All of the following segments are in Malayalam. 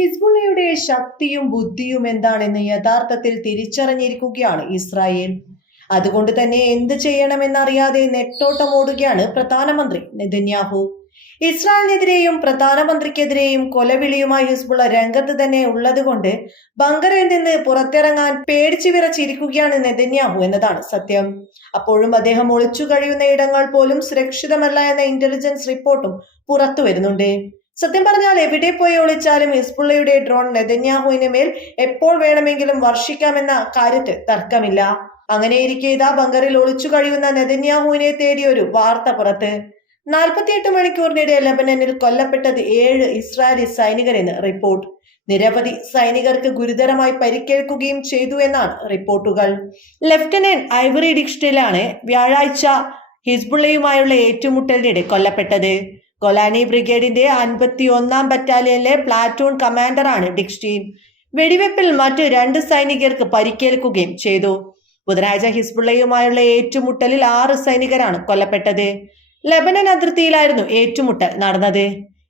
ഹിസ്ബുള്ളയുടെ ശക്തിയും ബുദ്ധിയും എന്താണെന്ന് യഥാർത്ഥത്തിൽ തിരിച്ചറിഞ്ഞിരിക്കുകയാണ് ഇസ്രായേൽ. അതുകൊണ്ട് തന്നെ എന്ത് ചെയ്യണമെന്നറിയാതെ നെട്ടോട്ടമോടുകയാണ് പ്രധാനമന്ത്രി നെതന്യാഹു. ഇസ്രായേലിനെതിരെയും പ്രധാനമന്ത്രിക്കെതിരെയും കൊലവിളിയുമായി ഹിസ്ബുള്ള രംഗത്ത് തന്നെ ഉള്ളതുകൊണ്ട് ബങ്കറിൽ നിന്ന് പുറത്തിറങ്ങാൻ പേടിച്ചു വിറച്ചിരിക്കുകയാണ് നെതന്യാഹു എന്നതാണ് സത്യം. അപ്പോഴും അദ്ദേഹം ഒളിച്ചു കഴിയുന്ന ഇടങ്ങൾ പോലും സുരക്ഷിതമല്ല എന്ന ഇന്റലിജൻസ് റിപ്പോർട്ടും പുറത്തു വരുന്നുണ്ട്. സത്യം പറഞ്ഞാൽ എവിടെ പോയി ഒളിച്ചാലും ഹിസ്ബുള്ളയുടെ ഡ്രോൺ നെതന്യാഹുവിന് മേൽ എപ്പോൾ വേണമെങ്കിലും വർഷിക്കാമെന്ന കാര്യത്തിൽ തർക്കമില്ല. അങ്ങനെയിരിക്കെ ഇതാ ബങ്കറിൽ ഒളിച്ചു കഴിയുന്ന നെതന്യാഹുവിനെ തേടിയൊരു വാർത്ത പുറത്ത്. നാൽപ്പത്തിയെട്ട് മണിക്കൂറിനിടെ ലബനനിൽ കൊല്ലപ്പെട്ടത് ഏഴ് ഇസ്രായേലി സൈനികരെന്ന് റിപ്പോർട്ട്. നിരവധി സൈനികർക്ക് ഗുരുതരമായി പരിക്കേൽക്കുകയും ചെയ്തു എന്നാണ് റിപ്പോർട്ടുകൾ. ലഫ്റ്റനന്റ് ഐവറി ഡിക്സ്റ്റിലാണ് വ്യാഴാഴ്ച ഹിസ്ബുള്ളയുമായുള്ള ഏറ്റുമുട്ടലിനിടെ കൊല്ലപ്പെട്ടത്. ഗൊലാനി ബ്രിഗേഡിന്റെ അൻപത്തി ഒന്നാം ബറ്റാലിയനിലെ പ്ലാറ്റൂൺ കമാൻഡറാണ് ഡിക്സ്റ്റീൻ വെടിവെപ്പിൽ മറ്റു രണ്ട് സൈനികർക്ക് പരിക്കേൽക്കുകയും ചെയ്തു. ബുധനാഴ്ച ഹിസ്ബുള്ളയുമായുള്ള ഏറ്റുമുട്ടലിൽ ആറ് സൈനികരാണ് കൊല്ലപ്പെട്ടത്. ലബനൻ അതിർത്തിയിലായിരുന്നു ഏറ്റുമുട്ടൽ നടന്നത്.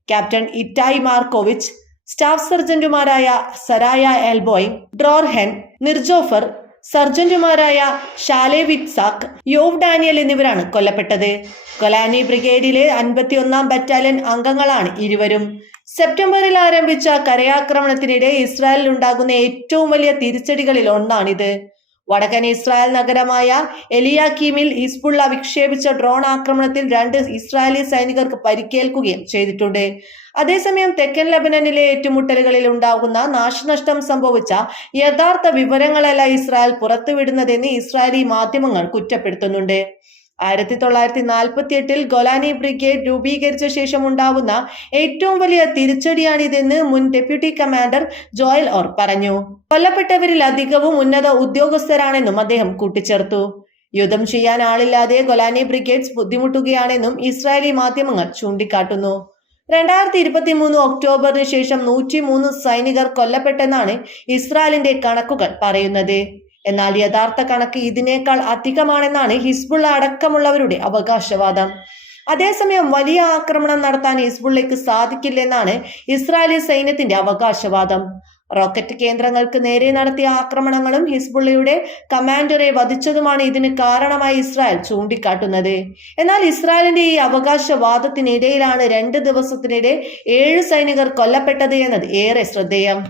ക്യാപ്റ്റൻ ഇറ്റായി മാർക്കോവിച്ച് സ്റ്റാഫ് സർജന്റുമാരായ സരായ എൽബോയ് ഡ്രോർഹെൻ നിർജോഫർ സർജന്റുമാരായ ഷാലെ വിറ്റ്സാക്ക് യോവ് ഡാനിയൽ എന്നിവരാണ് കൊല്ലപ്പെട്ടത്. കൊലാനി ബ്രിഗേഡിലെ അൻപത്തിയൊന്നാം ബറ്റാലിയൻ അംഗങ്ങളാണ് ഇരുവരും. സെപ്റ്റംബറിൽ ആരംഭിച്ച കരയാക്രമണത്തിനിടെ ഇസ്രായേലിൽ ഉണ്ടാകുന്ന ഏറ്റവും വലിയ തിരിച്ചടികളിൽ ഒന്നാണിത്. വടക്കൻ ഇസ്രായേൽ നഗരമായ എലിയാക്കീമിൽ ഹിസ്ബുള്ള വിക്ഷേപിച്ച ഡ്രോൺ ആക്രമണത്തിൽ രണ്ട് ഇസ്രായേലി സൈനികർക്ക് പരിക്കേൽക്കുകയും ചെയ്തിട്ടുണ്ട്. അതേസമയം തെക്കൻ ലബനനിലെ ഏറ്റുമുട്ടലുകളിൽ ഉണ്ടാകുന്ന നാശനഷ്ടം സംഭവിച്ച യഥാർത്ഥ വിവരങ്ങളല്ല ഇസ്രായേൽ പുറത്തുവിടുന്നതെന്ന് ഇസ്രായേലി മാധ്യമങ്ങൾ കുറ്റപ്പെടുത്തുന്നുണ്ട്. ആയിരത്തി തൊള്ളായിരത്തി നാൽപ്പത്തി എട്ടിൽ ഗൊലാനി ബ്രിഗേഡ് രൂപീകരിച്ച ശേഷം ഉണ്ടാവുന്ന ഏറ്റവും വലിയ തിരിച്ചടിയാണിതെന്ന് മുൻ ഡെപ്യൂട്ടി കമാൻഡർ ജോയൽ ഓർ പറഞ്ഞു. കൊല്ലപ്പെട്ടവരിൽ അധികവും ഉന്നത ഉദ്യോഗസ്ഥരാണെന്നും അദ്ദേഹം കൂട്ടിച്ചേർത്തു. യുദ്ധം ചെയ്യാൻ ആളില്ലാതെ ഗൊലാനി ബ്രിഗേഡ്സ് ബുദ്ധിമുട്ടുകയാണെന്നും ഇസ്രായേലി മാധ്യമങ്ങൾ ചൂണ്ടിക്കാട്ടുന്നു. രണ്ടായിരത്തി ഇരുപത്തി മൂന്ന് ഒക്ടോബറിന് ശേഷം നൂറ്റി മൂന്ന് സൈനികർ കൊല്ലപ്പെട്ടെന്നാണ് ഇസ്രായേലിന്റെ കണക്കുകൾ പറയുന്നത്. എന്നാൽ യഥാർത്ഥ കണക്ക് ഇതിനേക്കാൾ അധികമാണെന്നാണ് ഹിസ്ബുള്ള അടക്കമുള്ളവരുടെ അവകാശവാദം. അതേസമയം വലിയ ആക്രമണം നടത്താൻ ഹിസ്ബുള്ളയ്ക്ക് സാധിക്കില്ലെന്നാണ് ഇസ്രായേലി സൈന്യത്തിന്റെ അവകാശവാദം. റോക്കറ്റ് കേന്ദ്രങ്ങൾക്ക് നേരെ നടത്തിയ ആക്രമണങ്ങളും ഹിസ്ബുള്ളയുടെ കമാൻഡറെ വധിച്ചതുമാണ് ഇതിന് കാരണമായി ഇസ്രായേൽ ചൂണ്ടിക്കാട്ടുന്നത്. എന്നാൽ ഇസ്രായേലിന്റെ ഈ അവകാശവാദത്തിനിടയിലാണ് രണ്ട് ദിവസത്തിനിടെ ഏഴ് സൈനികർ കൊല്ലപ്പെട്ടത് എന്നത് ഏറെ ശ്രദ്ധേയം.